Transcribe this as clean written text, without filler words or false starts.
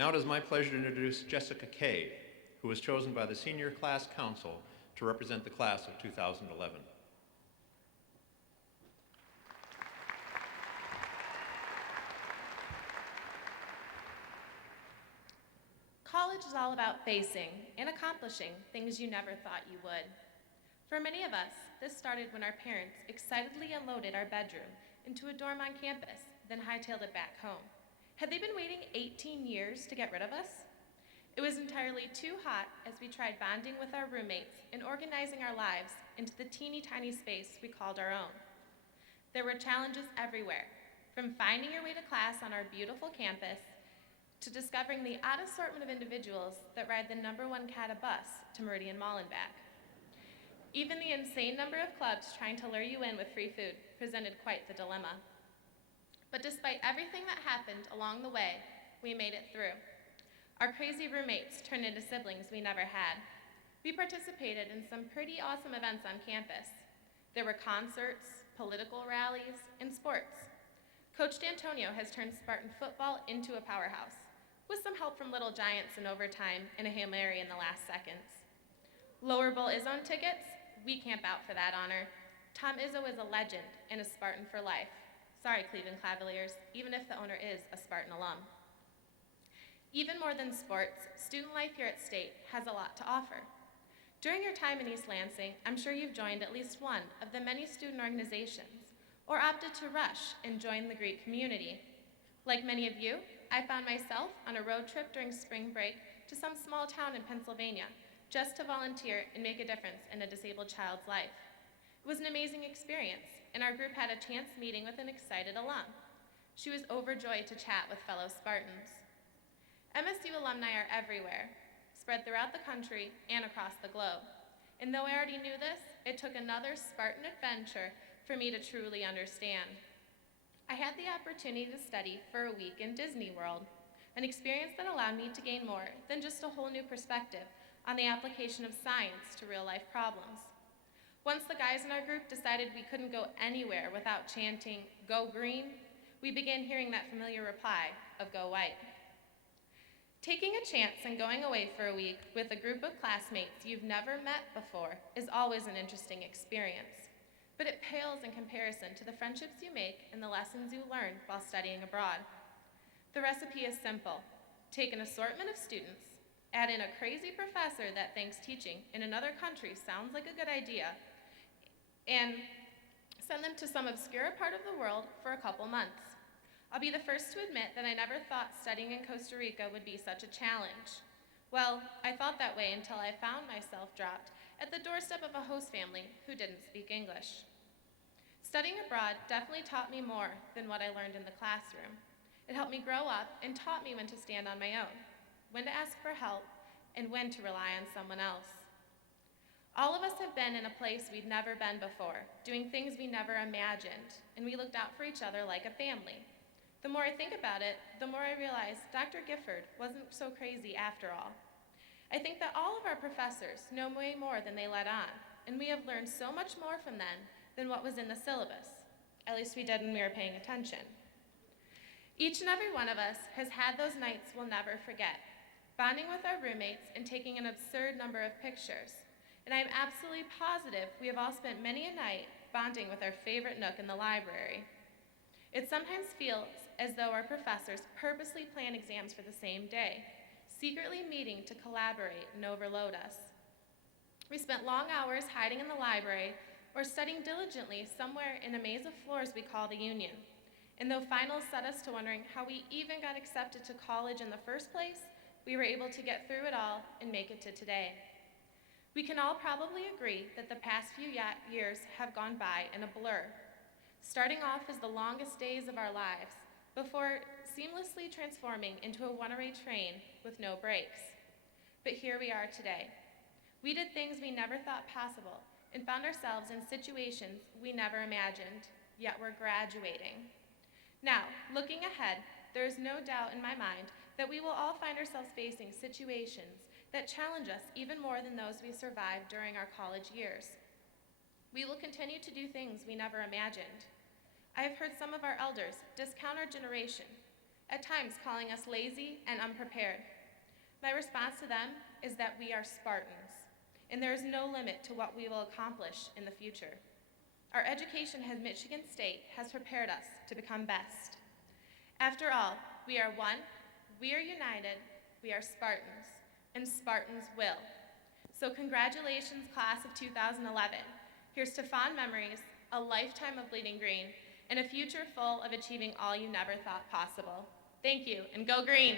Now it is my pleasure to introduce Jessica Kay, who was chosen by the Senior Class Council to represent the class of 2011. College is all about facing and accomplishing things you never thought you would. For many of us, this started when our parents excitedly unloaded our bedroom into a dorm on campus, then hightailed it back home. Had they been waiting 18 years to get rid of us? It was entirely too hot as we tried bonding with our roommates and organizing our lives into the teeny tiny space we called our own. There were challenges everywhere, from finding your way to class on our beautiful campus to discovering the odd assortment of individuals that ride the #1 CATA bus to Meridian Mall and back. Even the insane number of clubs trying to lure you in with free food presented quite the dilemma. But despite everything that happened along the way, we made it through. Our crazy roommates turned into siblings we never had. We participated in some pretty awesome events on campus. There were concerts, political rallies, and sports. Coach D'Antonio has turned Spartan football into a powerhouse, with some help from Little Giants in overtime and a Hail Mary in the last seconds. Lower Bowl Izzone tickets, we camp out for that honor. Tom Izzo is a legend and a Spartan for life. Sorry, Cleveland Cavaliers, even if the owner is a Spartan alum. Even more than sports, student life here at State has a lot to offer. During your time in East Lansing, I'm sure you've joined at least one of the many student organizations, or opted to rush and join the Greek community. Like many of you, I found myself on a road trip during spring break to some small town in Pennsylvania, just to volunteer and make a difference in a disabled child's life. It was an amazing experience, and our group had a chance meeting with an excited alum. She was overjoyed to chat with fellow Spartans. MSU alumni are everywhere, spread throughout the country and across the globe. And though I already knew this, it took another Spartan adventure for me to truly understand. I had the opportunity to study for a week in Disney World, an experience that allowed me to gain more than just a whole new perspective on the application of science to real-life problems. Once the guys in our group decided we couldn't go anywhere without chanting, "Go Green," we began hearing that familiar reply of "Go White." Taking a chance and going away for a week with a group of classmates you've never met before is always an interesting experience, but it pales in comparison to the friendships you make and the lessons you learn while studying abroad. The recipe is simple. Take an assortment of students, add in a crazy professor that thinks teaching in another country sounds like a good idea, and send them to some obscure part of the world for a couple months. I'll be the first to admit that I never thought studying in Costa Rica would be such a challenge. Well, I thought that way until I found myself dropped at the doorstep of a host family who didn't speak English. Studying abroad definitely taught me more than what I learned in the classroom. It helped me grow up and taught me when to stand on my own, when to ask for help, and when to rely on someone else. All of us have been in a place we'd never been before, doing things we never imagined, and we looked out for each other like a family. The more I think about it, the more I realize Dr. Gifford wasn't so crazy after all. I think that all of our professors know way more than they let on, and we have learned so much more from them than what was in the syllabus. At least we did when we were paying attention. Each and every one of us has had those nights we'll never forget, bonding with our roommates and taking an absurd number of pictures. And I'm absolutely positive we have all spent many a night bonding with our favorite nook in the library. It sometimes feels as though our professors purposely plan exams for the same day, secretly meeting to collaborate and overload us. We spent long hours hiding in the library or studying diligently somewhere in a maze of floors we call the Union. And though finals set us to wondering how we even got accepted to college in the first place, we were able to get through it all and make it to today. We can all probably agree that the past few years have gone by in a blur, starting off as the longest days of our lives, before seamlessly transforming into a one-way train with no brakes. But here we are today. We did things we never thought possible and found ourselves in situations we never imagined, yet we're graduating. Now, looking ahead, there is no doubt in my mind that we will all find ourselves facing situations that challenge us even more than those we survived during our college years. We will continue to do things we never imagined. I have heard some of our elders discount our generation, at times calling us lazy and unprepared. My response to them is that we are Spartans, and there is no limit to what we will accomplish in the future. Our education at Michigan State has prepared us to become best. After all, we are one, we are united, we are Spartans, and Spartans will. So congratulations, class of 2011. Here's to fond memories, a lifetime of bleeding green, and a future full of achieving all you never thought possible. Thank you, and go green!